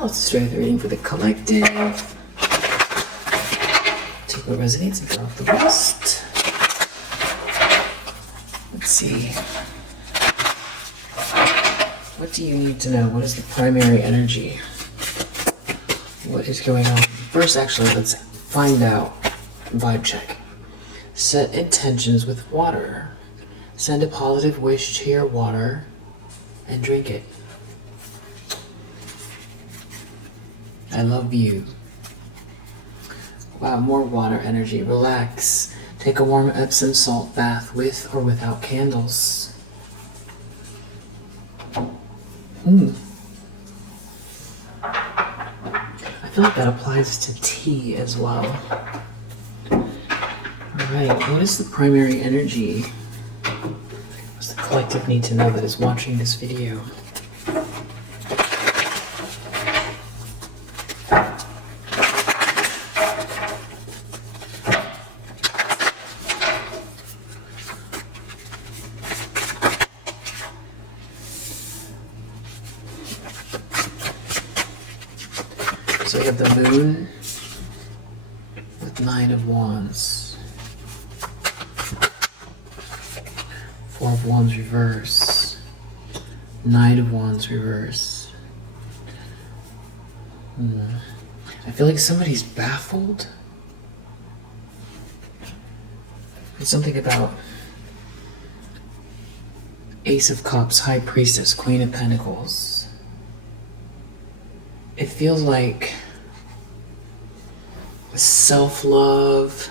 let's start the reading for the collective. Take what resonates and drop the rest. Let's see. What do you need to know? What is the primary energy? What is going on? First, actually, let's find out. Vibe check. Set intentions with water. Send a positive wish to your water and drink it. I love you. Wow, more water energy. Relax. Take a warm Epsom salt bath with or without candles. I feel like that applies to tea as well. Alright, what is the primary energy? What's the collective need to know that is watching this video? So we have the moon with 9 of Wands. 4 of Wands reverse. 9 of Wands reverse. I feel like somebody's baffled. It's something about Ace of Cups, High Priestess, Queen of Pentacles. It feels like self-love,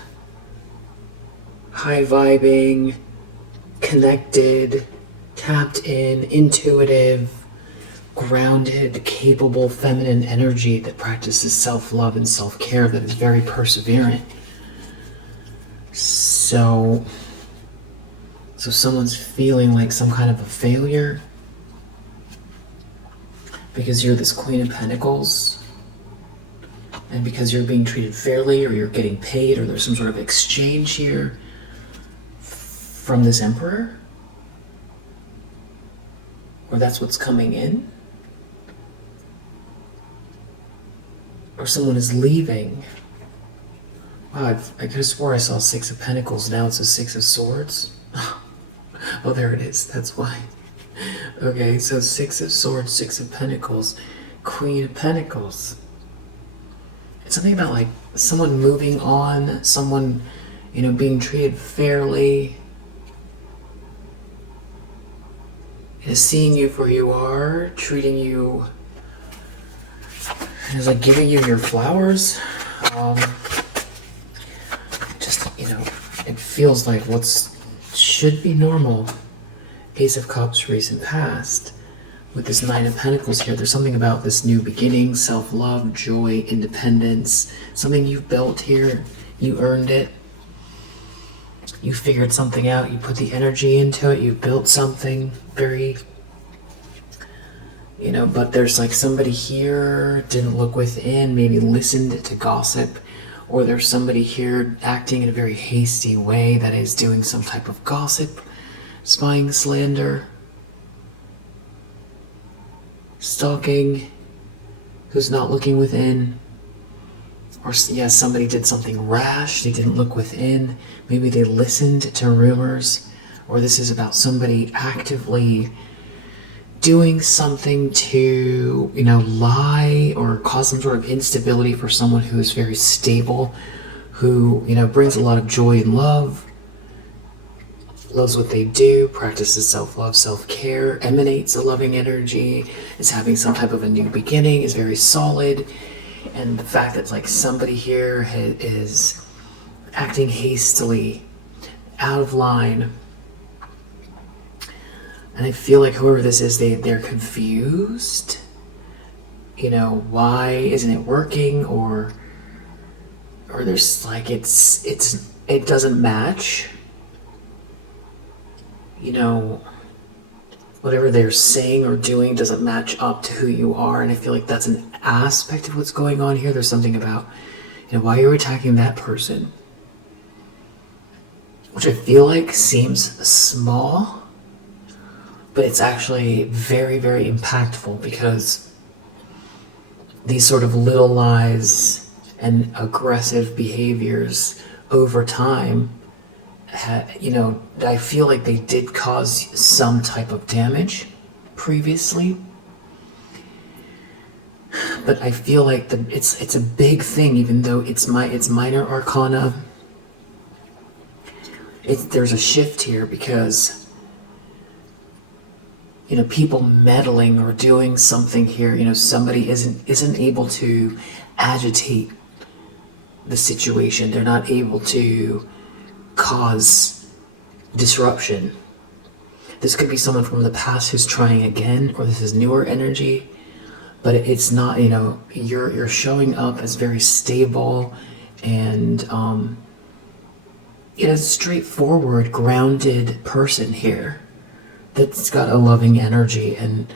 high vibing, connected, tapped in, intuitive, grounded, capable feminine energy that practices self-love and self-care, that is very perseverant. So someone's feeling like some kind of a failure because you're this Queen of Pentacles, and because you're being treated fairly, or you're getting paid, or there's some sort of exchange here from this Emperor, or that's what's coming in, or someone is leaving. Wow, I could have swore I saw 6 of Pentacles, now it's a 6 of Swords. Oh, there it is, that's why. Okay, so 6 of Swords, 6 of Pentacles, Queen of Pentacles. It's something about like someone moving on, someone, you know, being treated fairly, you know, seeing you for who you are, treating you, it's like giving you your flowers. Just, you know, it feels like what's should be normal. Ace of Cups, recent past. With this 9 of Pentacles here, there's something about this new beginning, self-love, joy, independence, something you've built here. You earned it. You figured something out. You put the energy into it. You built something very, you know, but there's like somebody here didn't look within, maybe listened to gossip, or there's somebody here acting in a very hasty way that is doing some type of gossip, spying, slander, stalking, who's not looking within. Or yes, somebody did something rash, they didn't look within, maybe they listened to rumors, or this is about somebody actively doing something to, you know, lie or cause some sort of instability for someone who is very stable, who, you know, brings a lot of joy and love, loves what they do, practices self-love, self-care, emanates a loving energy, is having some type of a new beginning, is very solid. And the fact that like somebody here is acting hastily, out of line, and I feel like whoever this is, they're confused. You know, why isn't it working? Or there's like it doesn't match. You know, whatever they're saying or doing doesn't match up to who you are, and I feel like that's an aspect of what's going on here. There's something about, you know, why you're attacking that person, which I feel like seems small, but it's actually very, very impactful, because these sort of little lies and aggressive behaviors over time, I feel like they did cause some type of damage previously. But I feel like it's a big thing, even though it's minor arcana. There's a shift here because people meddling or doing something here. Somebody isn't able to agitate the situation. They're not able to cause disruption. This could be someone from the past who's trying again, or this is newer energy. But it's not, you're showing up as very stable and a straightforward, grounded person here that's got a loving energy, and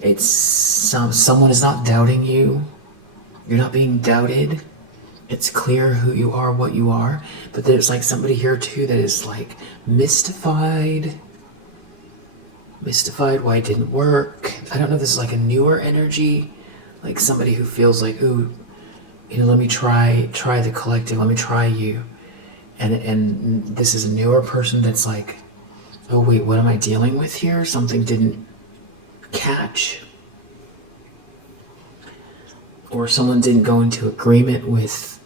it's someone is not doubting you. You're not being doubted. It's clear who you are, what you are. But there's like somebody here too that is like mystified why it didn't work. I don't know if this is like a newer energy, like somebody who feels like, ooh, let me try the collective, let me try you. And this is a newer person that's like, oh wait, what am I dealing with here? Something didn't catch. Or someone didn't go into agreement with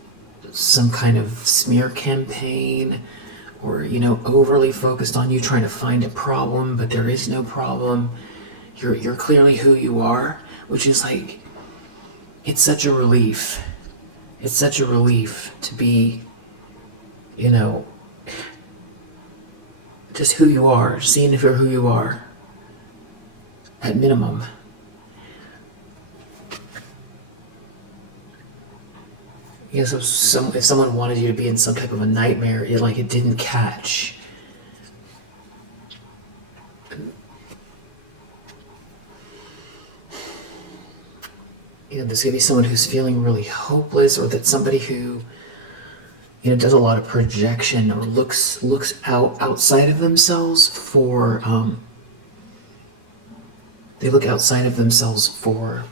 some kind of smear campaign, or overly focused on you trying to find a problem, but there is no problem. You're clearly who you are, which is like, it's such a relief. It's such a relief to be, just who you are, seeing if you're who you are, at minimum. So if someone wanted you to be in some type of a nightmare, it didn't catch. There's gonna be someone who's feeling really hopeless, or that somebody who, does a lot of projection, or looks outside of themselves for, they look outside of themselves for,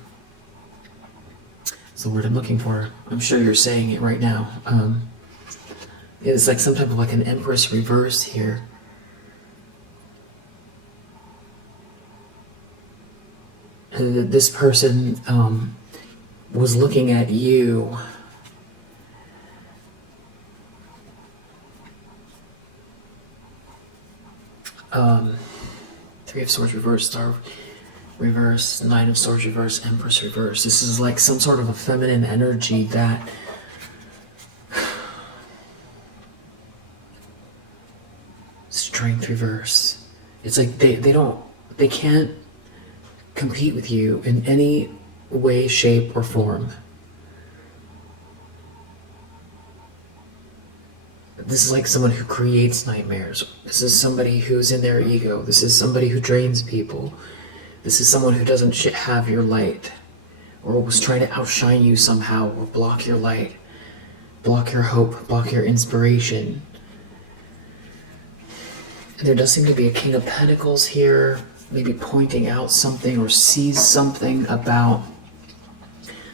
that's the word I'm looking for. I'm sure you're saying it right now. It's like some type of like an Empress reverse here. And this person was looking at you Three of Swords reverse, Star reverse, Nine of Swords reverse, Empress reverse. This is like some sort of a feminine energy that Strength reverse. It's like they can't compete with you in any way, shape, or form. This is like someone who creates nightmares. This is somebody who's in their ego. This is somebody who drains people. This is someone who doesn't have your light, or was trying to outshine you somehow, or block your light, block your hope, block your inspiration. And there does seem to be a King of Pentacles here, maybe pointing out something or sees something about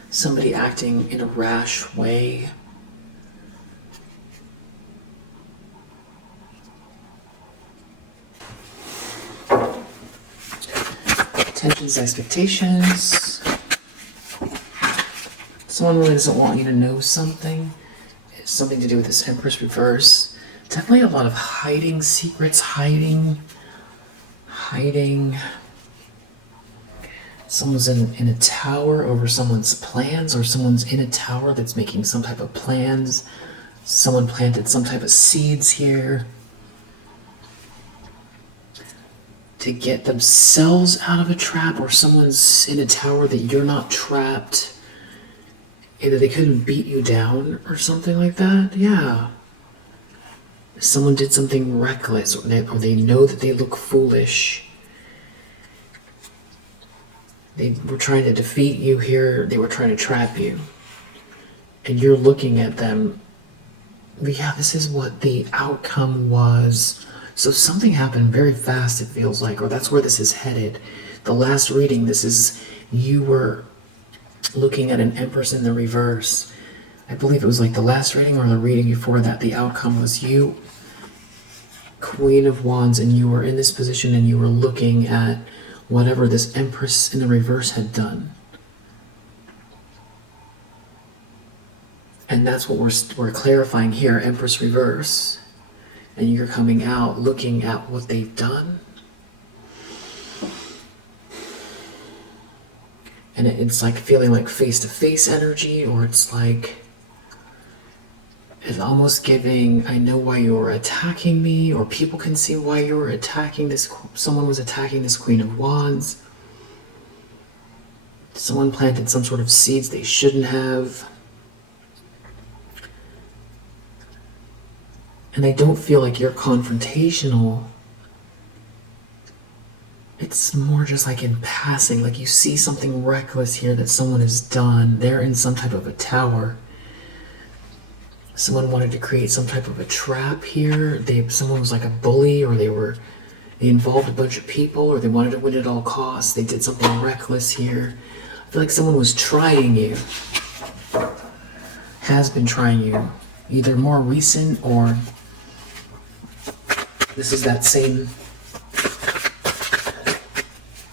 somebody acting in a rash way. Intentions, expectations. Someone really doesn't want you to know something. It's something to do with this Empress reverse. Definitely a lot of hiding secrets, hiding. Someone's in a tower over someone's plans, or someone's in a tower that's making some type of plans. Someone planted some type of seeds here to get themselves out of a trap, or someone's in a tower that you're not trapped. Either they couldn't beat you down or something like that. Yeah. Someone did something reckless, or they know that they look foolish. They were trying to defeat you here. They were trying to trap you. And you're looking at them. Yeah, this is what the outcome was. So something happened very fast, it feels like, or that's where this is headed. The last reading, this is, you were looking at an Empress in the reverse. I believe it was like the last reading or the reading before that. The outcome was you, Queen of Wands, and you were in this position and you were looking at whatever this Empress in the reverse had done. And that's what we're clarifying here, Empress reverse. And you're coming out looking at what they've done. And it's like feeling like face-to-face energy, or it's like, it's almost giving, I know why you were attacking me, or people can see why you were attacking this, someone was attacking this Queen of Wands. Someone planted some sort of seeds they shouldn't have. And I don't feel like you're confrontational. It's more just like in passing, like you see something reckless here that someone has done. They're in some type of a tower. Someone wanted to create some type of a trap here. Someone was like a bully, or they involved a bunch of people, or they wanted to win at all costs. They did something reckless here. I feel like someone was trying you. Has been trying you. Either more recent, or this is that same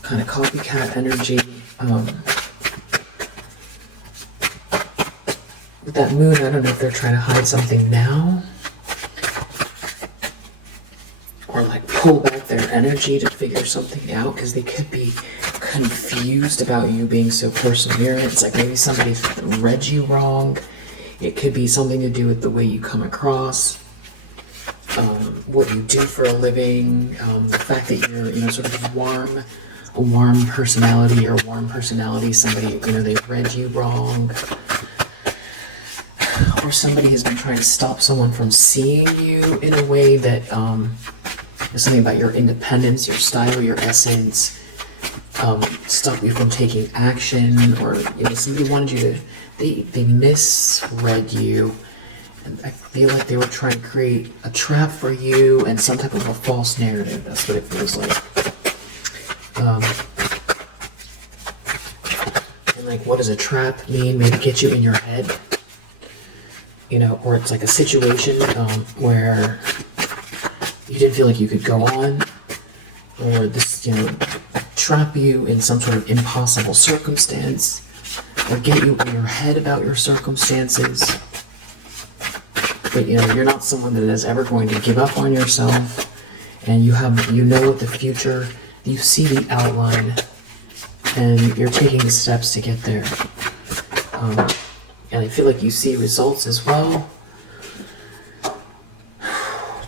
kind of copycat energy. With that moon, I don't know if they're trying to hide something now, or like pull back their energy to figure something out, because they could be confused about you being so perseverant. It's like maybe somebody read you wrong. It could be something to do with the way you come across, what you do for a living, the fact that you're, sort of a warm personality, or warm personality. Somebody, they read you wrong. Or somebody has been trying to stop someone from seeing you in a way that is something about your independence, your style, your essence, stop you from taking action, or somebody wanted you to, they misread you, and I feel like they were trying to create a trap for you and some type of a false narrative. That's what it feels like. And like, what does a trap mean? Maybe get you in your head. Or it's like a situation where you didn't feel like you could go on, or this, trap you in some sort of impossible circumstance, or get you in your head about your circumstances. But you're not someone that is ever going to give up on yourself, and you know what the future, you see the outline, and you're taking the steps to get there. And I feel like you see results as well.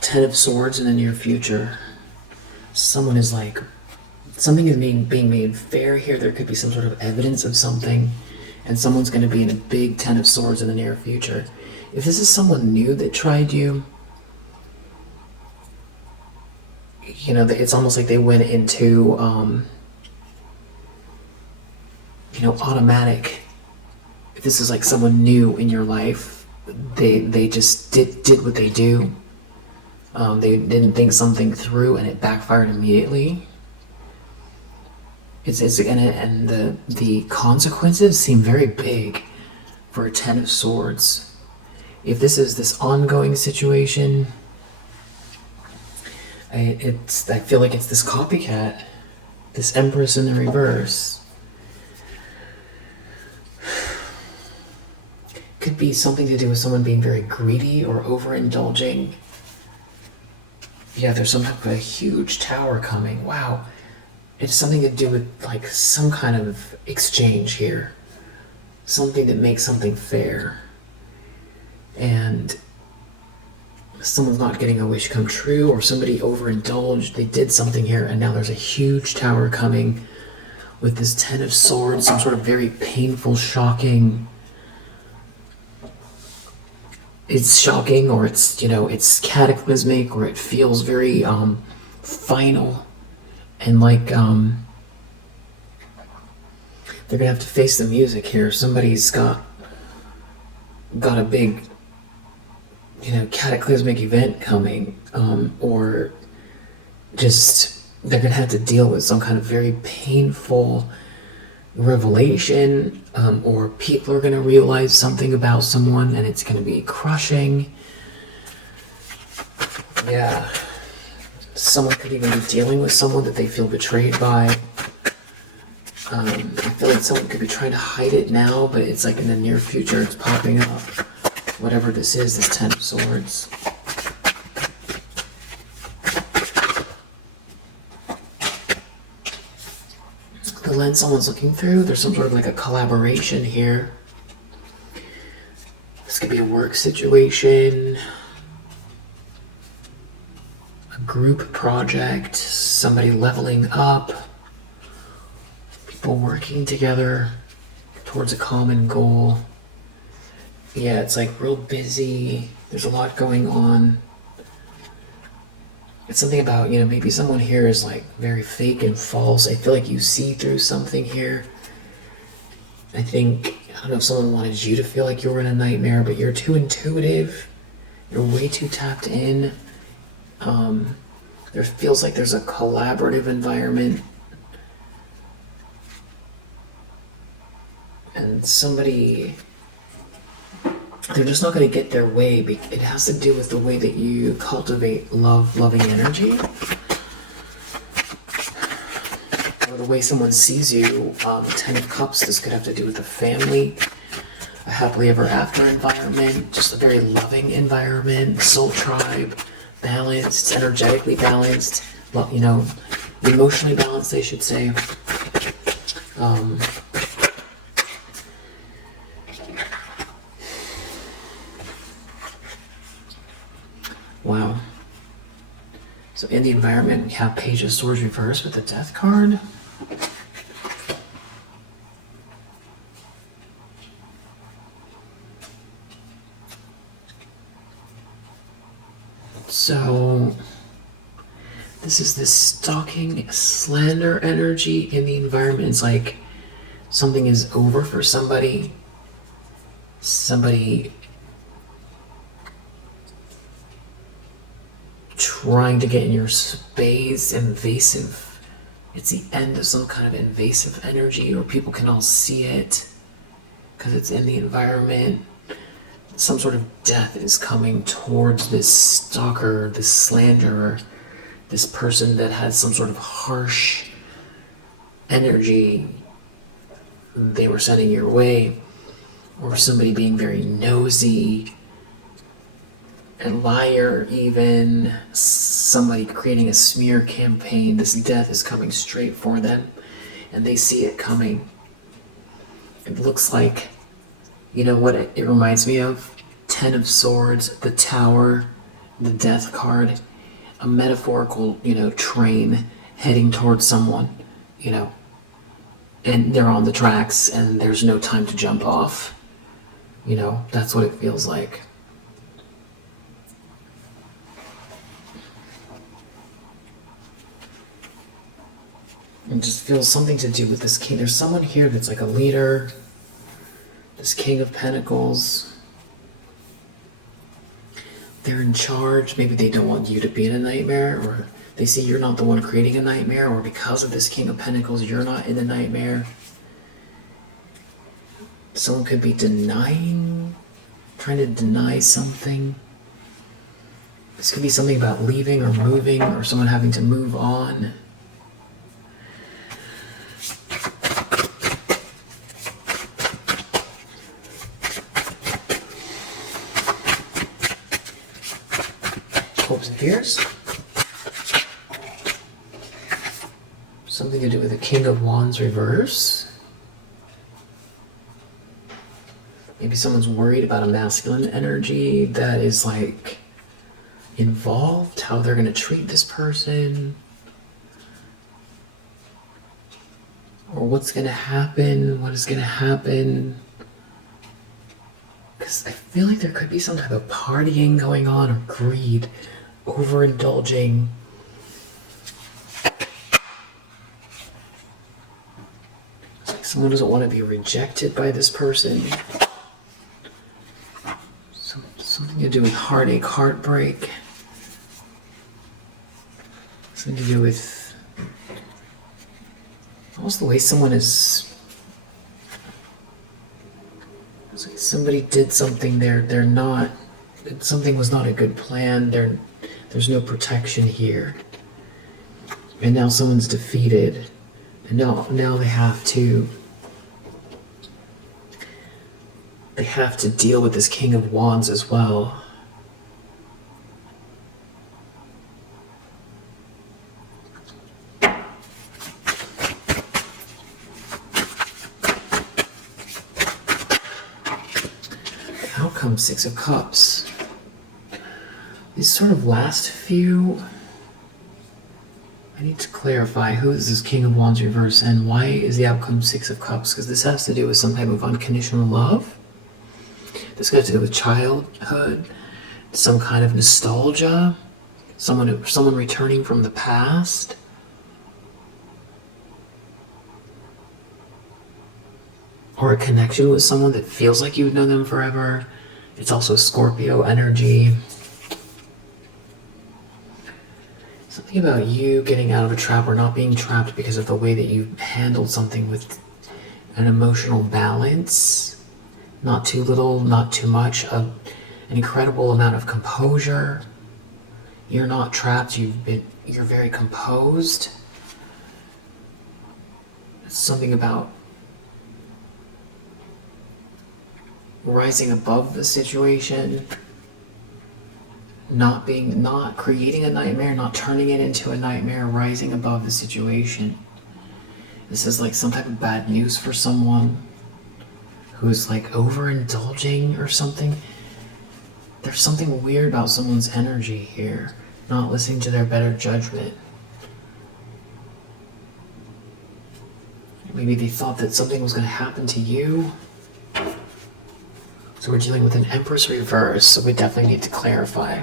10 of Swords in the near future. Something is being made fair here. There could be some sort of evidence of something, and someone's going to be in a big 10 of Swords in the near future. If this is someone new that tried you, it's almost like they went into, automatic. If this is like someone new in your life, they just did what they do. They didn't think something through, and it backfired immediately. And the consequences seem very big for a 10 of Swords. If this is this ongoing situation, I feel like it's this copycat, this Empress in the reverse. Could be something to do with someone being very greedy or overindulging. Yeah, there's some type of a huge tower coming. Wow. It's something to do with like some kind of exchange here. Something that makes something fair. And someone's not getting a wish come true, or somebody overindulged. They did something here, and now there's a huge tower coming with this 10 of Swords, some sort of very painful, shocking. It's shocking, or it's, it's cataclysmic, or it feels very final, and like they're gonna have to face the music here. Somebody's got a big, cataclysmic event coming, or just they're gonna have to deal with some kind of very painful revelation, or people are going to realize something about someone and it's going to be crushing. Yeah. Someone could even be dealing with someone that they feel betrayed by. I feel like someone could be trying to hide it now, but it's like in the near future it's popping up. Whatever this is, this 10 of Swords. The lens someone's looking through, there's some sort of like a collaboration here. This could be a work situation, a group project, somebody leveling up, people working together towards a common goal. Yeah, it's like real busy. There's a lot going on. It's something about, maybe someone here is like very fake and false. I feel like you see through something here. I don't know if someone wanted you to feel like you were in a nightmare, but you're too intuitive. You're way too tapped in. There feels like there's a collaborative environment. And they're just not going to get their way. It has to do with the way that you cultivate loving energy. Or the way someone sees you. 10 of Cups, this could have to do with a family, a happily ever after environment, just a very loving environment, soul tribe, balanced, energetically balanced, emotionally balanced, I should say. Wow. So in the environment, we have Page of Swords reversed with the Death card. So this is this stalking, slander energy in the environment. It's like something is over for somebody. Somebody trying to get in your space, invasive. It's the end of some kind of invasive energy, or people can all see it because it's in the environment. Some sort of death is coming towards this stalker, this slanderer, this person that has some sort of harsh energy they were sending your way, or somebody being very nosy, a liar even, somebody creating a smear campaign. This death is coming straight for them, and they see it coming. It looks like, you know what it reminds me of? 10 of Swords, the Tower, the Death card, a metaphorical, train heading towards someone, and they're on the tracks and there's no time to jump off. That's what it feels like. It just feels something to do with this king. There's someone here that's like a leader, this King of Pentacles. They're in charge. Maybe they don't want you to be in a nightmare, or they see you're not the one creating a nightmare, or because of this King of Pentacles, you're not in the nightmare. Someone could be trying to deny something. This could be something about leaving or moving, or someone having to move on. Hopes and fears. Something to do with the King of Wands reverse. Maybe someone's worried about a masculine energy that is like involved, how they're going to treat this person, or what's going to happen, what is going to happen. Because I feel like there could be some type of partying going on, or greed, overindulging. It's like someone doesn't want to be rejected by this person. Something to do with heartache, heartbreak. Something to do with almost the way someone is It's like somebody did something there. Something was not a good plan. There's no protection here. And now someone's defeated. And now they have to deal with this King of Wands as well. Outcome, Six of Cups. These sort of last few, I need to clarify who is this King of Wands reverse and why is the outcome Six of Cups, because this has to do with some type of unconditional love. This has to do with childhood, some kind of nostalgia, someone returning from the past. Or a connection with someone that feels like you've known them forever. It's also Scorpio energy. Something about you getting out of a trap or not being trapped because of the way that you handled something with an emotional balance. Not too little, not too much. An incredible amount of composure. You're not trapped, you're very composed. It's something about rising above the situation, not creating a nightmare, not turning it into a nightmare, rising above the situation. This is like some type of bad news for someone who's like overindulging or something. There's something weird about someone's energy here, not listening to their better judgment. Maybe they thought that something was going to happen to you. So we're dealing with an Empress reverse, so we definitely need to clarify.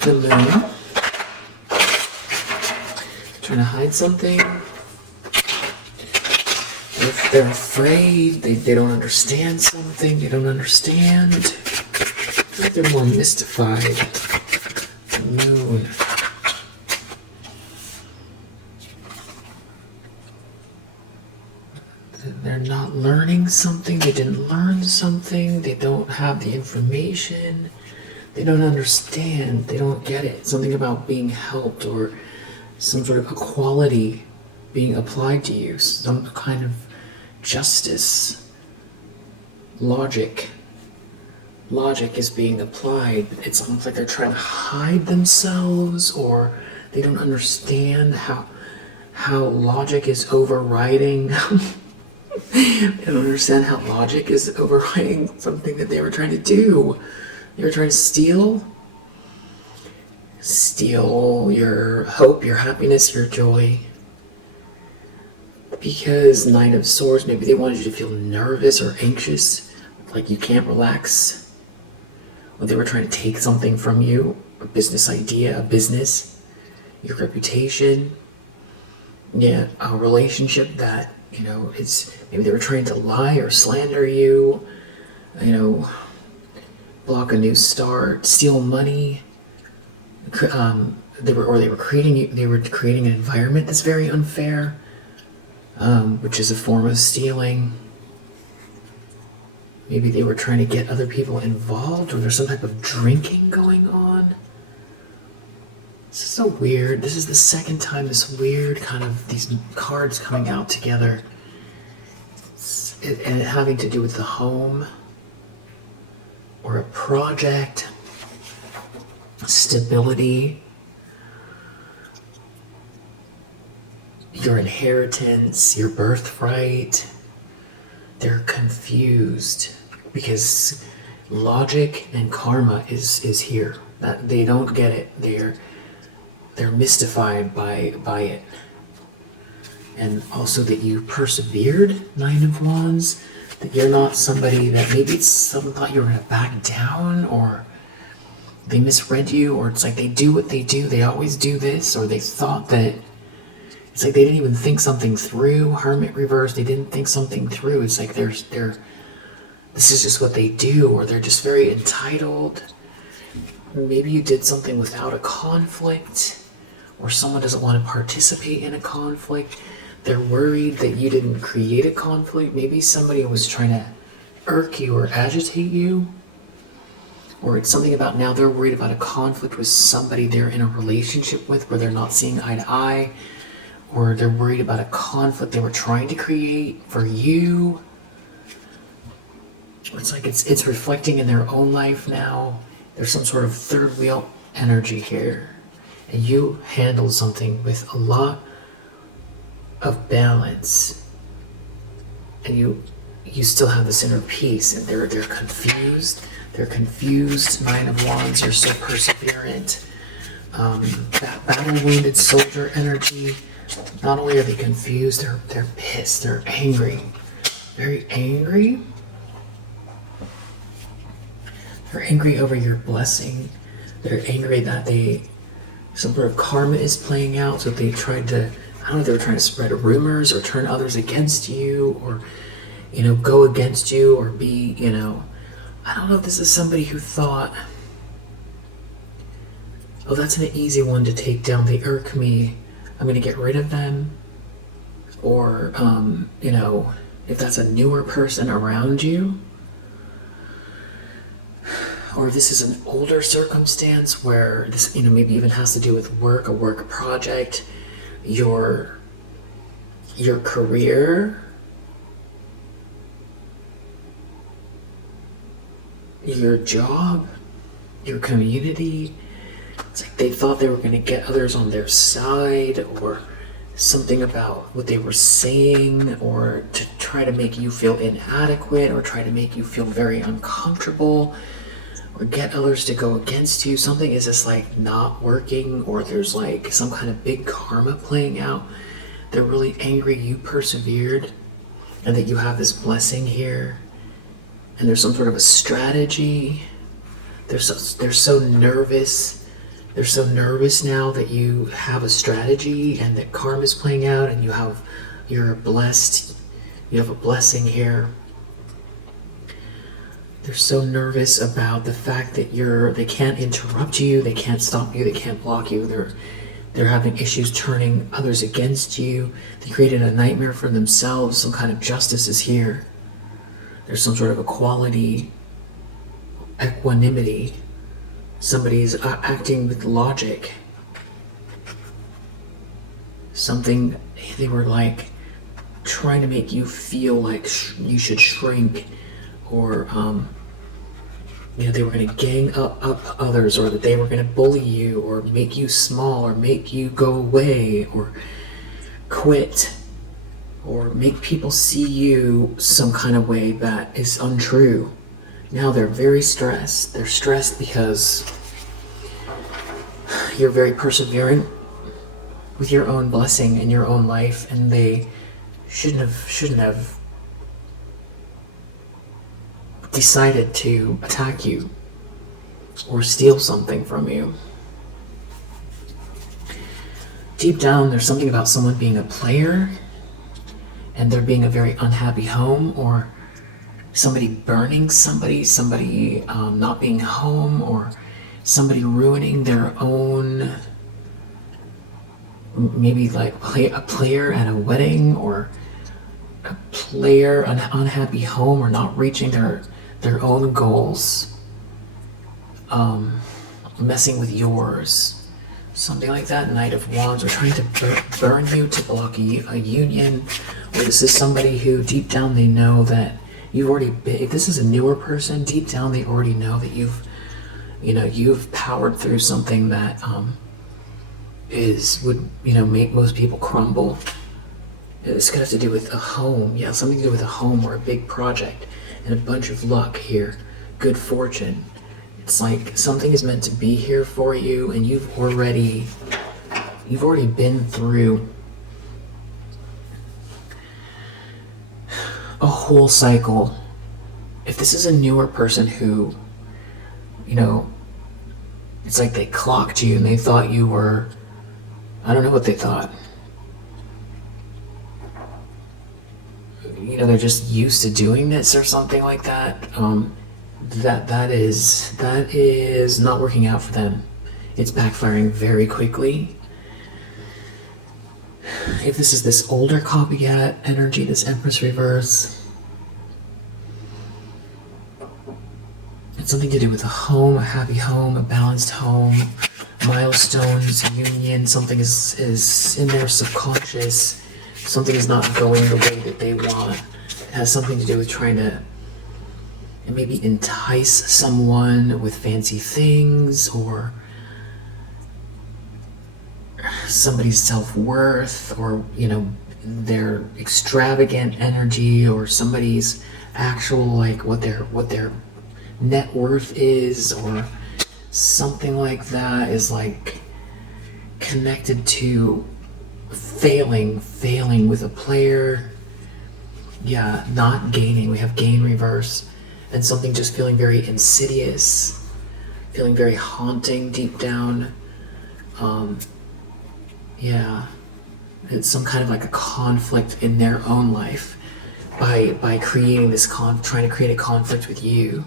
The Moon. Trying to hide something. If they're afraid, they don't understand something, they don't understand. I think they're more mystified. The Moon. They're not learning something, they didn't learn something, they don't have the information, they don't understand, they don't get it. Something about being helped or some sort of equality being applied to you, some kind of justice. Logic is being applied. It's almost like they're trying to hide themselves, or they don't understand how logic is overriding. They don't understand how logic is overriding something that they were trying to do. They were trying to steal your hope, your happiness, your joy. Because Nine of Swords, maybe they wanted you to feel nervous or anxious, like you can't relax. Or they were trying to take something from you, a business idea, a business, your reputation, yeah, a relationship that, it's maybe they were trying to lie or slander you, block a new start, steal money. They were creating an environment that's very unfair, which is a form of stealing. Maybe they were trying to get other people involved, or there's some type of drinking going on. This is so weird. This is the second time this weird kind of these cards coming out together. And it having to do with the home or a project, stability, your inheritance, your birthright. They're confused because logic and karma is here. That they don't get it. They're mystified by it. And also that you persevered, Nine of Wands, that you're not somebody that maybe someone thought you were going to back down, or they misread you, or it's like they do what they do, they always do this, or they thought that, it's like they didn't even think something through. Hermit reverse, they didn't think something through. It's like this is just what they do, or they're just very entitled. Maybe you did something without a conflict, or someone doesn't want to participate in a conflict. They're worried that you didn't create a conflict. Maybe somebody was trying to irk you or agitate you. Or it's something about now they're worried about a conflict with somebody they're in a relationship with where they're not seeing eye to eye. Or they're worried about a conflict they were trying to create for you. It's like it's reflecting in their own life now. There's some sort of third wheel energy here. And you handle something with a lot of balance. And you still have this inner peace, and they're confused. They're confused. 9 of Wands, you're so perseverant. That battle-wounded soldier energy. Not only are they confused, they're pissed, they're angry. Very angry. They're angry over your blessing. They're angry that some sort of karma is playing out, so they tried to, I don't know if they were trying to spread rumors or turn others against you, or, go against you, or be, I don't know if this is somebody who thought, oh, that's an easy one to take down, they irk me, I'm gonna get rid of them. Or, if that's a newer person around you, or this is an older circumstance where this, maybe even has to do with work, a work project, your career, your job, your community. It's like they thought they were going to get others on their side, or something about what they were saying, or to try to make you feel inadequate, or try to make you feel very uncomfortable, or get others to go against you. Something is just like not working, or there's like some kind of big karma playing out. They're really angry you persevered and that you have this blessing here. And there's some sort of a strategy. They're so nervous. They're so nervous now that you have a strategy and that karma's playing out, and you're blessed. You have a blessing here. They're so nervous about the fact that they can't interrupt you, they can't stop you, they can't block you. They're having issues turning others against you. They created a nightmare for themselves. Some kind of justice is here. There's some sort of equality, equanimity. Somebody's acting with logic. Something, they were like trying to make you feel like you should shrink, or they were going to gang up others, or that they were going to bully you, or make you small, or make you go away, or quit, or make people see you some kind of way that is untrue. Now they're very stressed. They're stressed because you're very perseverant with your own blessing in your own life, and they shouldn't have decided to attack you or steal something from you. Deep down, there's something about someone being a player and there being a very unhappy home, or somebody burning somebody not being home, or somebody ruining their own, maybe like a player at a wedding, or a player, an unhappy home, or not reaching their own goals, messing with yours, something like that. Knight of Wands, or trying to burn you to block a union. Or this is somebody who deep down they know that you've already been, if this is a newer person, deep down they already know that you've powered through something that would make most people crumble. It's gonna have to do with a home, something to do with a home or a big project, and a bunch of luck here, good fortune. It's like something is meant to be here for you, and you've already been through a whole cycle. If this is a newer person who, it's like they clocked you and they thought you were, I don't know what they thought. They're just used to doing this or something like that. That is not working out for them. It's backfiring very quickly. if this is this older copycat energy, this Empress reverse, it's something to do with a home, a happy home, a balanced home, milestones, union. Something is in their subconscious. Something is not going the way that they want. It has something to do with trying to maybe entice someone with fancy things, or somebody's self-worth, or their extravagant energy, or somebody's actual, like, what their net worth is, or something like that is like connected to failing with a player. Yeah, not gaining. We have gain reverse, and something just feeling very insidious, feeling very haunting deep down. Yeah, it's some kind of like a conflict in their own life by creating this trying to create a conflict with you.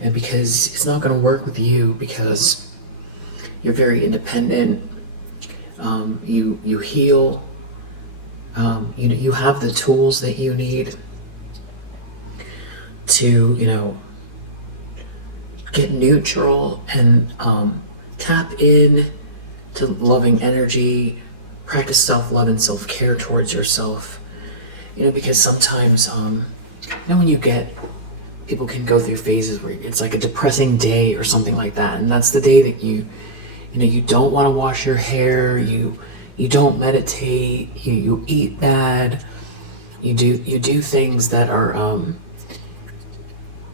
And because it's not going to work with you, because you're very independent, you heal, you have the tools that you need to get neutral and tap in to loving energy, practice self-love and self-care towards yourself. Because sometimes when people can go through phases where it's like a depressing day or something like that, and that's the day that you don't want to wash your hair, you don't meditate, you eat bad, you do things that are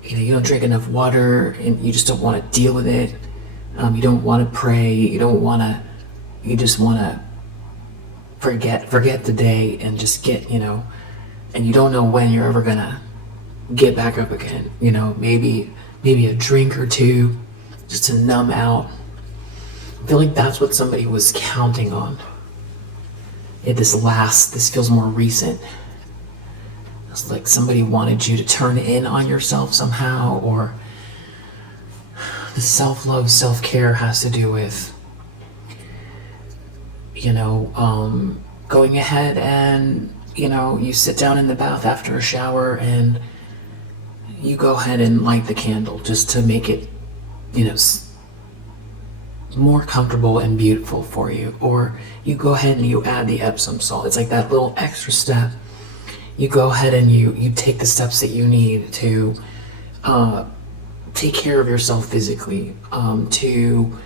you don't drink enough water, and you just don't want to deal with it. You don't want to pray, you just want to forget the day and just get, and you don't know when you're ever gonna get back up again. Maybe a drink or two just to numb out. I feel like that's what somebody was counting on. This feels more recent. It's like somebody wanted you to turn in on yourself somehow, or the self-love, self-care has to do with, going ahead and, you sit down in the bath after a shower and you go ahead and light the candle just to make it, more comfortable and beautiful for you. Or you go ahead and you add the Epsom salt. It's like that little extra step. You go ahead and you take the steps that you need to take care of yourself physically, to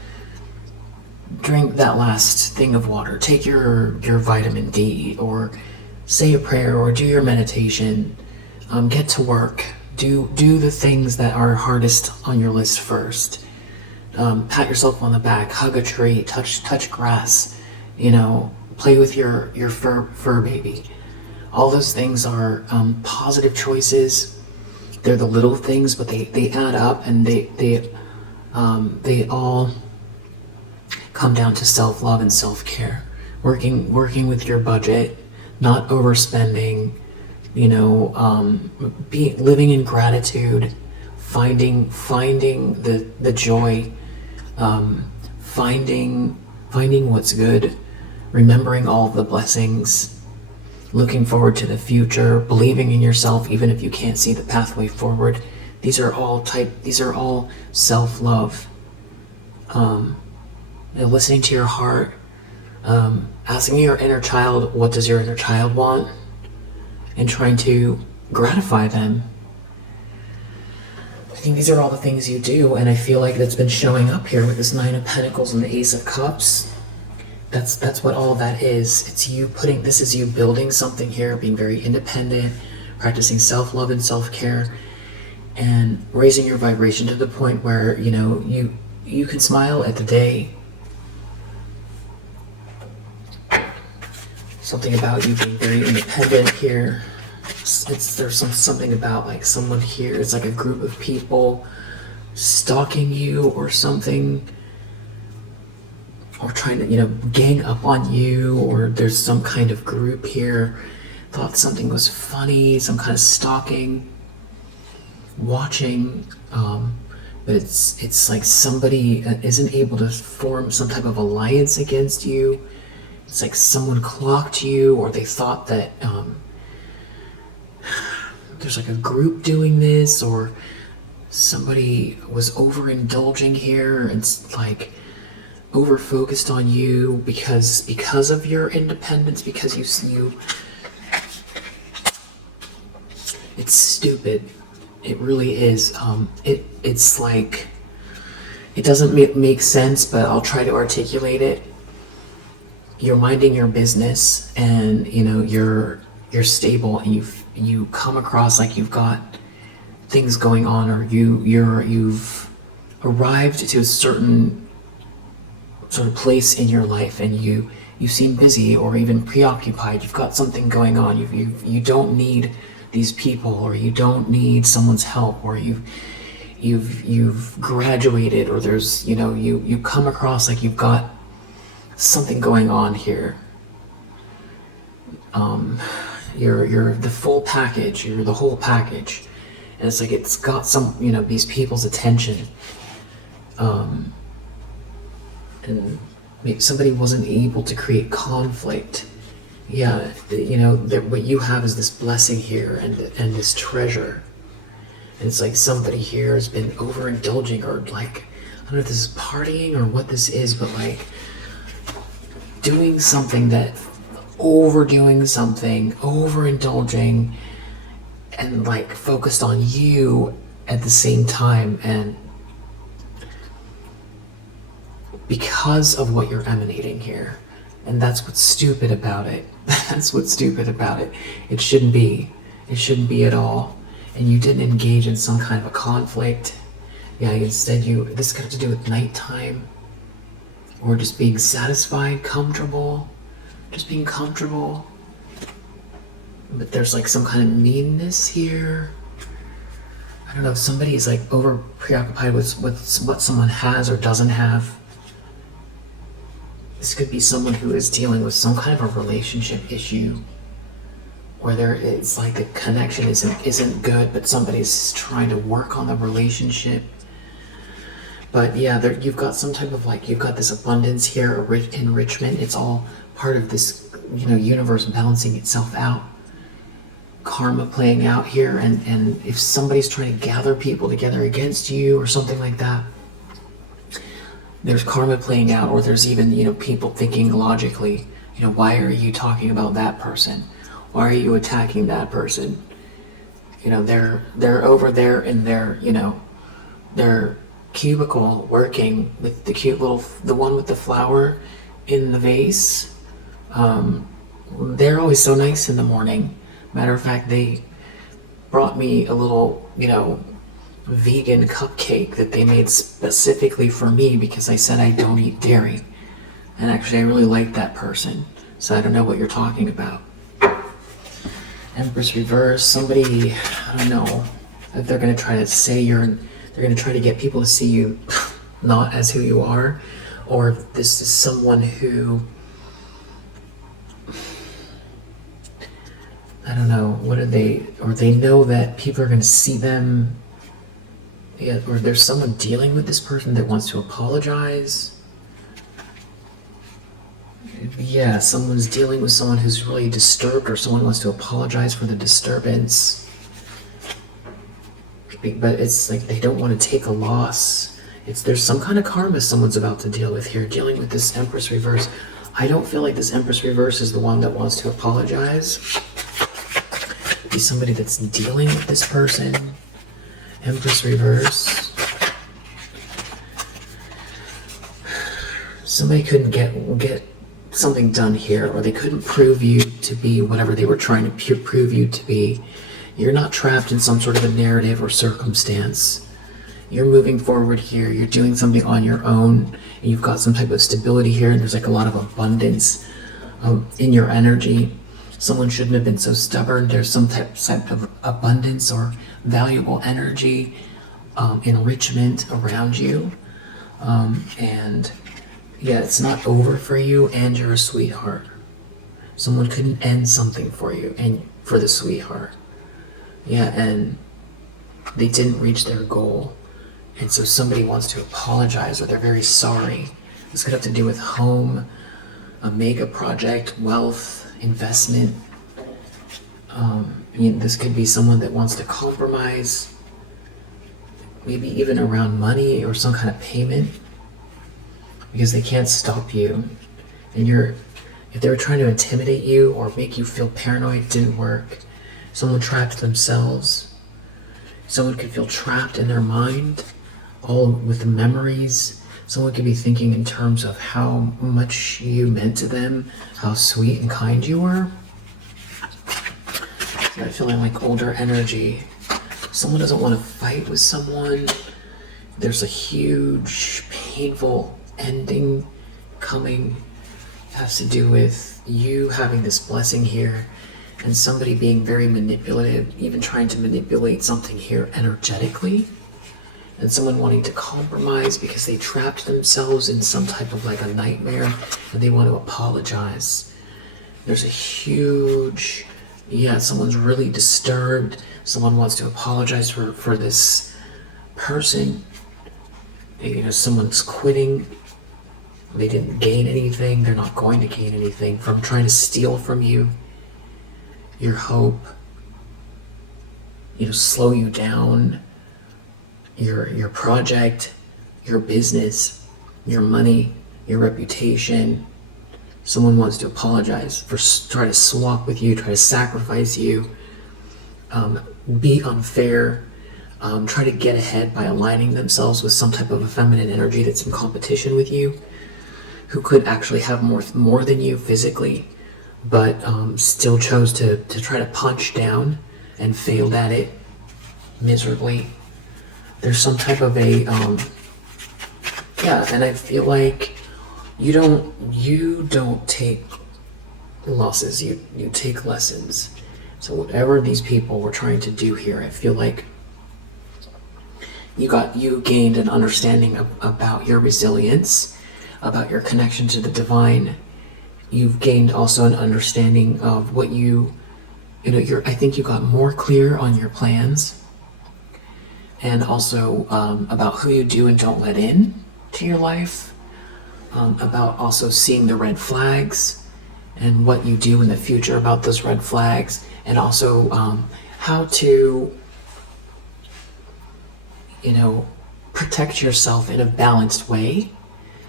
drink that last thing of water, take your vitamin D, or say a prayer, or do your meditation, get to work, do the things that are hardest on your list first. Pat yourself on the back, hug a tree, touch grass, play with your fur baby. All those things are positive choices. They're the little things, but they add up, and they all come down to self-love and self-care. Working with your budget, not overspending, living in gratitude, finding the joy, finding what's good, remembering all the blessings, looking forward to the future, believing in yourself even if you can't see the pathway forward. These are all self-love. Listening to your heart, asking your inner child, what does your inner child want, and trying to gratify them. I think these are all the things you do, and I feel like that's been showing up here with this Nine of Pentacles and the Ace of Cups. That's what all of that is. This is you building something here, being very independent, practicing self-love and self-care, and raising your vibration to the point where, you can smile at the day. Something about you being very independent here. There's something about like someone here. It's like a group of people stalking you or something, or trying to gang up on you, or there's some kind of group here thought something was funny, some kind of stalking, watching, but it's like somebody isn't able to form some type of alliance against you. it's like someone clocked you, or they thought that there's like a group doing this, or somebody was overindulging here and like over focused on you because of your independence, because you it's stupid. It really is. It's like, it doesn't make sense, but I'll try to articulate it. You're minding your business, and you're stable, and you come across like you've got things going on, or you've arrived to a certain sort of place in your life, and you seem busy or even preoccupied. You've got something going on. You don't need these people, or you don't need someone's help, or you've graduated, or there's you come across like you've got something going on here. You're the full package. You're the whole package, and it's like it's got some these people's attention. And maybe somebody wasn't able to create conflict. Yeah, what you have is this blessing here, and this treasure. And it's like somebody here has been overindulging, or like, I don't know if this is partying or what this is, but like doing something overdoing something, overindulging, and like focused on you at the same time. And because of what you're emanating here. And that's what's stupid about it. That's what's stupid about it. It shouldn't be. It shouldn't be at all. And you didn't engage in some kind of a conflict. Yeah, instead this got to do with nighttime, or just being satisfied, comfortable, just being comfortable. But there's like some kind of meanness here. I don't know if somebody is like over preoccupied with what someone has or doesn't have. This could be someone who is dealing with some kind of a relationship issue, where it's like the connection isn't good, but somebody's trying to work on the relationship. But yeah, you've got some type of you've got this abundance here, enrichment. It's all part of this, universe balancing itself out. Karma playing out here, and if somebody's trying to gather people together against you or something like that, there's karma playing out, or there's even, people thinking logically, why are you talking about that person? Why are you attacking that person? They're over there in their cubicle working with the one with the flower in the vase. They're always so nice in the morning. Matter of fact, they brought me a little, vegan cupcake that they made specifically for me because I said I don't eat dairy. And actually I really like that person, so I don't know what you're talking about. Empress reverse, somebody, I don't know if they're going to try to say they're going to try to get people to see you not as who you are, or if this is someone who, I don't know, or they know that people are going to see them. Yeah, or there's someone dealing with this person that wants to apologize. Yeah, someone's dealing with someone who's really disturbed, or someone wants to apologize for the disturbance. But it's like they don't want to take a loss. There's some kind of karma someone's about to deal with here, dealing with this Empress reverse. I don't feel like this Empress reverse is the one that wants to apologize. Be somebody that's dealing with this person. Empress reverse. Somebody couldn't get something done here, or they couldn't prove you to be whatever they were trying to prove you to be. You're not trapped in some sort of a narrative or circumstance. You're moving forward here. You're doing something on your own, and you've got some type of stability here, and there's like a lot of abundance in your energy. Someone shouldn't have been so stubborn. There's some type of abundance or valuable energy, enrichment around you. And yeah, it's not over for you, and you're a sweetheart. Someone couldn't end something for you and for the sweetheart. Yeah, and they didn't reach their goal. And so somebody wants to apologize, or they're very sorry. This could have to do with home. a mega project, wealth, investment. This could be someone that wants to compromise, maybe even around money or some kind of payment, because they can't stop you. And if they were trying to intimidate you or make you feel paranoid, it didn't work. Someone trapped themselves. Someone could feel trapped in their mind, all with the memories. Someone could be thinking in terms of how much you meant to them, how sweet and kind you were. So I feel like older energy. Someone doesn't want to fight with someone. There's a huge, painful ending coming. It has to do with you having this blessing here and somebody being very manipulative, even trying to manipulate something here energetically. And someone wanting to compromise because they trapped themselves in some type of a nightmare and they want to apologize. There's a huge, someone's really disturbed. Someone wants to apologize for this person. Someone's quitting. They didn't gain anything. They're not going to gain anything from trying to steal from you your hope, slow you down, your project, your business, your money, your reputation. Someone wants to apologize for trying to swap with you, try to sacrifice you, be unfair, try to get ahead by aligning themselves with some type of a feminine energy that's in competition with you, who could actually have more than you physically, but still chose to try to punch down and failed at it miserably. There's some type of a and I feel like you don't take losses, you take lessons. So whatever these people were trying to do here, I feel like you gained an understanding about your resilience, about your connection to the divine. You've gained also an understanding of what I think you got more clear on your plans, and also about who you do and don't let in to your life, about also seeing the red flags and what you do in the future about those red flags, and also how to protect yourself in a balanced way,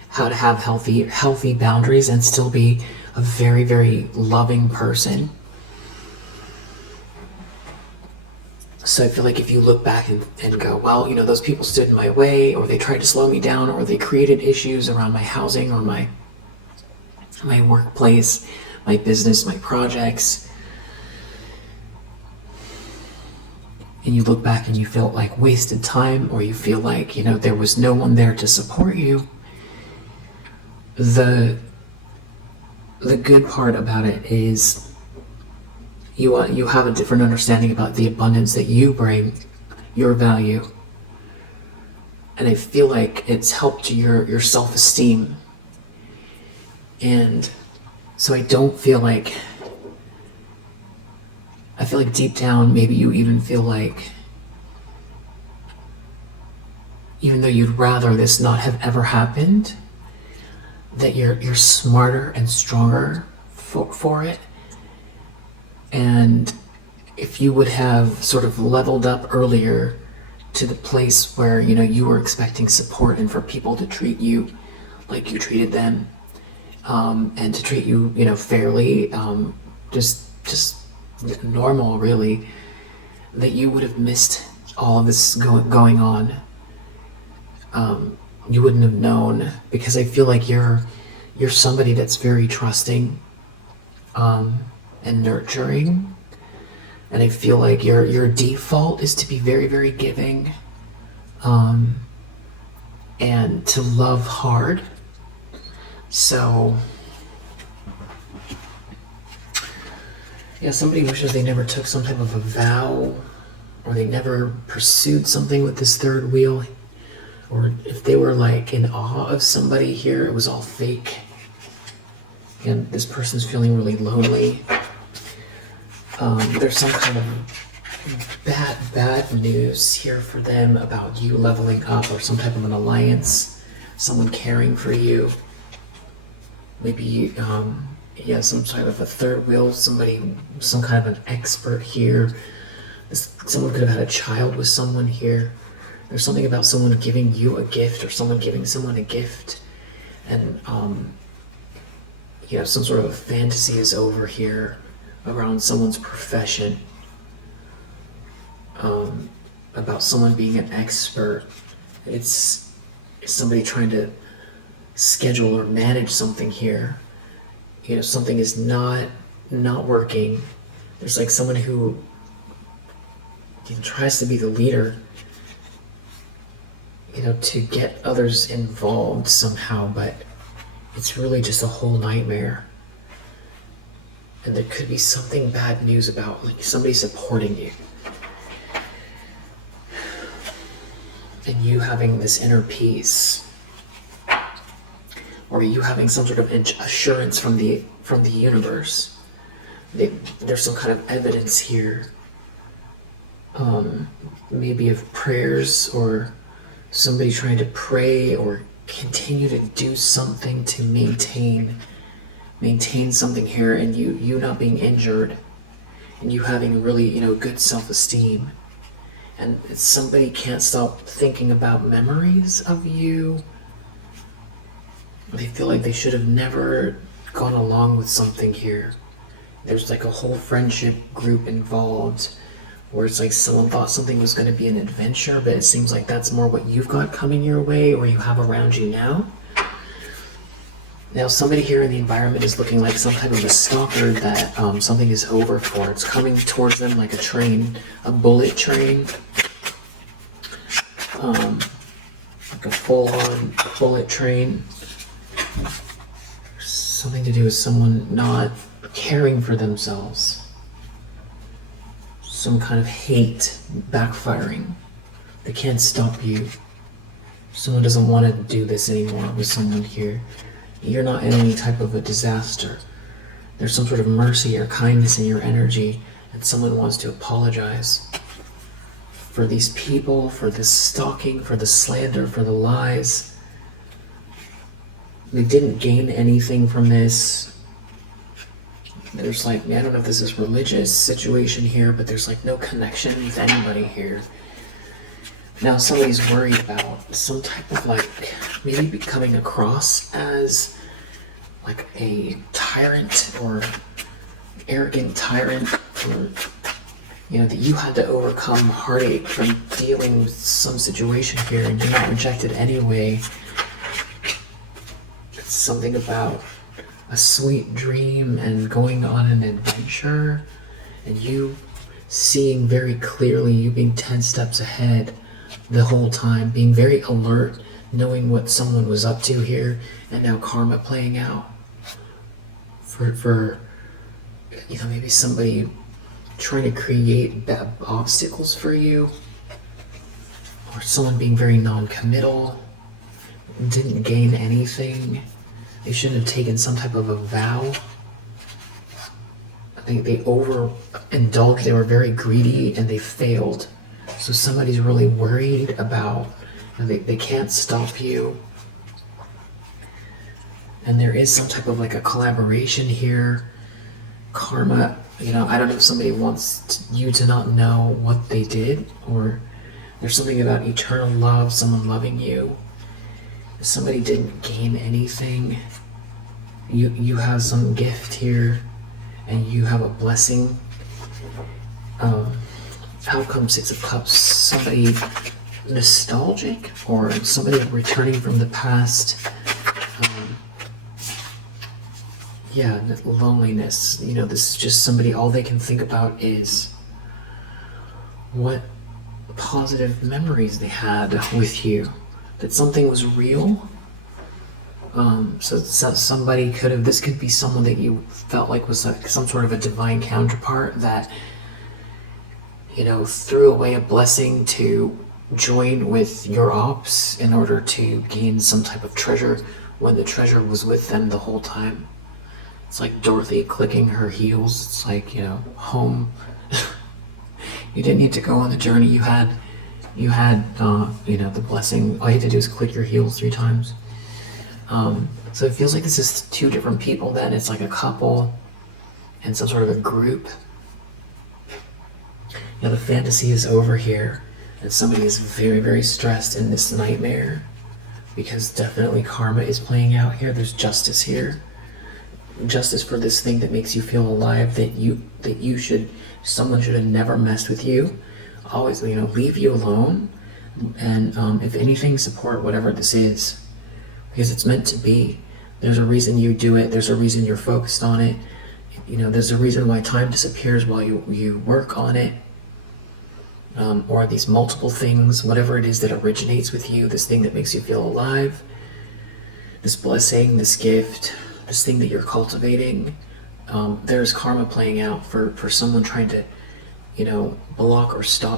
how to have healthy boundaries and still be a very, very loving person. So I feel like if you look back and go, well, those people stood in my way, or they tried to slow me down, or they created issues around my housing or my workplace, my business, my projects, and you look back and you feel like wasted time, or you feel like, there was no one there to support you, the good part about it is you have a different understanding about the abundance that you bring, your value. And I feel like it's helped your self-esteem. And so I feel like deep down, maybe you even feel like, even though you'd rather this not have ever happened, that you're smarter and stronger for it. And if you would have sort of leveled up earlier to the place where you were expecting support and for people to treat you like you treated them, and to treat you fairly, just normal, really, that you would have missed all of this going on. You wouldn't have known, because I feel like you're somebody that's very trusting and nurturing, and I feel like your default is to be very, very giving, and to love hard. So somebody wishes they never took some type of a vow, or they never pursued something with this third wheel, or if they were in awe of somebody here, it was all fake, and this person's feeling really lonely. There's some kind of bad news here for them about you leveling up, or some type of an alliance, someone caring for you. Maybe, some type of a third wheel, somebody, some kind of an expert here. Someone could have had a child with someone here. There's something about someone giving you a gift or someone giving someone a gift. And, some sort of a fantasy is over here around someone's profession. About someone being an expert. It's somebody trying to schedule or manage something here. Something is not working. There's like someone who tries to be the leader, to get others involved somehow, but it's really just a whole nightmare. And there could be something bad news about like somebody supporting you. And you having this inner peace. Or you having some sort of assurance from the universe. There's some kind of evidence here. Maybe of prayers or somebody trying to pray or continue to do something to maintain something here, and you not being injured, and you having really good self-esteem, and somebody can't stop thinking about memories of you. They feel like they should have never gone along with something here. There's like a whole friendship group involved where it's like someone thought something was going to be an adventure, but it seems like that's more what you've got coming your way or you have around you now. Now somebody here in the environment is looking like some type of a stalker that something is over for. It's coming towards them like a train, a bullet train. Like a full-on bullet train. Something to do with someone not caring for themselves. Some kind of hate backfiring. They can't stop you. Someone doesn't want to do this anymore with someone here. You're not in any type of a disaster. There's some sort of mercy or kindness in your energy, and someone wants to apologize for these people, for this stalking, for the slander, for the lies. They didn't gain anything from this. There's like, I don't know if this is religious situation here, but there's like no connection with anybody here. Now somebody's worried about some type of like, maybe becoming across as like a tyrant or arrogant tyrant, or that you had to overcome heartache from dealing with some situation here and you're not rejected anyway. It's something about a sweet dream and going on an adventure, and you seeing very clearly, you being 10 steps ahead the whole time, being very alert, knowing what someone was up to here, and now karma playing out for maybe somebody trying to create bad obstacles for you, or someone being very non-committal, didn't gain anything. They shouldn't have taken some type of a vow. I think they overindulged, they were very greedy, and they failed. So somebody's really worried about, they can't stop you. And there is some type of like a collaboration here. Karma, I don't know if somebody wants you to not know what they did, or there's something about eternal love, someone loving you. If somebody didn't gain anything, you have some gift here, and you have a blessing. Outcome 6 of Cups, somebody nostalgic, or somebody returning from the past. Loneliness. This is just somebody, all they can think about is what positive memories they had with you, that something was real. So somebody this could be someone that you felt like was like some sort of a divine counterpart that, threw away a blessing to join with your ops in order to gain some type of treasure when the treasure was with them the whole time. It's like Dorothy clicking her heels. It's like, home. You didn't need to go on the journey. You had the blessing. All you had to do is click your heels 3 times. So it feels like this is two different people then. It's like a couple and some sort of a group. Now the fantasy is over here, and somebody is very, very stressed in this nightmare because definitely karma is playing out here. There's justice here. Justice for this thing that makes you feel alive, someone should have never messed with you. Always, leave you alone. And if anything, support whatever this is. Because it's meant to be. There's a reason you do it. There's a reason you're focused on it. There's a reason why time disappears while you work on it. Or these multiple things, whatever it is that originates with you, this thing that makes you feel alive, this blessing, this gift, this thing that you're cultivating. There's karma playing out for someone trying to, block or stop